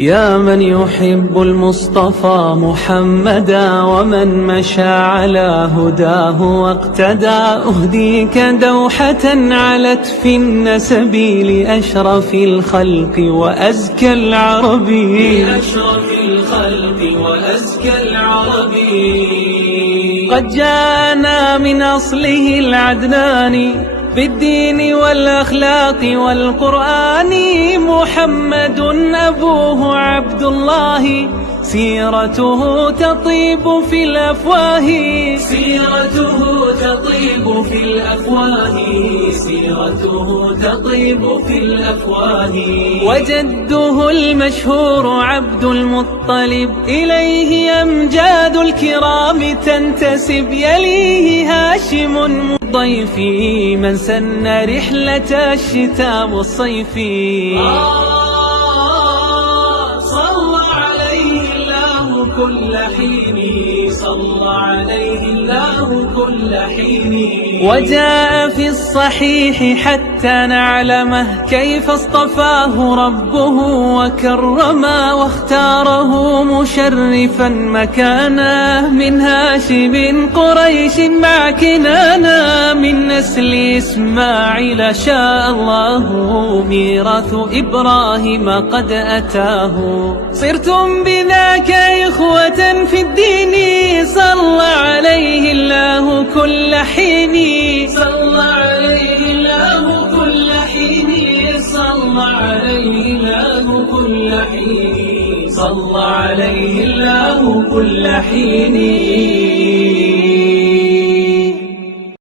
يا من يحب المصطفى محمدا ومن مشى على هداه واقتدى، أهديك دوحة علت في النسب لأشرف الخلق وأزكى العربي، قد جاءنا من أصله العدناني بالدين والأخلاق والقرآن، محمد أبوه عبد الله، سيرته تطيب في الأفواه، وجده المشهور عبد المطلب، إليه أمجاد الكرام تنتسب، يليه هاشم ضيفي من سن رحلة الشتاء والصيف. صلى عليه الله كل حين، صلى عليه الله كل حين. وجاء في الصحيح حتى نعلمه كيف اصطفاه ربه وكرمه، واختاره مشرفا مكانه من هاشم قريش مع كنانة، من نسل إسماعيل شاء الله ميراث إبراهيم قد أتاه. صرتم بذاك إخوة في الدين، صلى عليه الله كل حين، صلى عليه الله كل حين، صلى عليه الله كل حين، صلى عليه الله كل حين.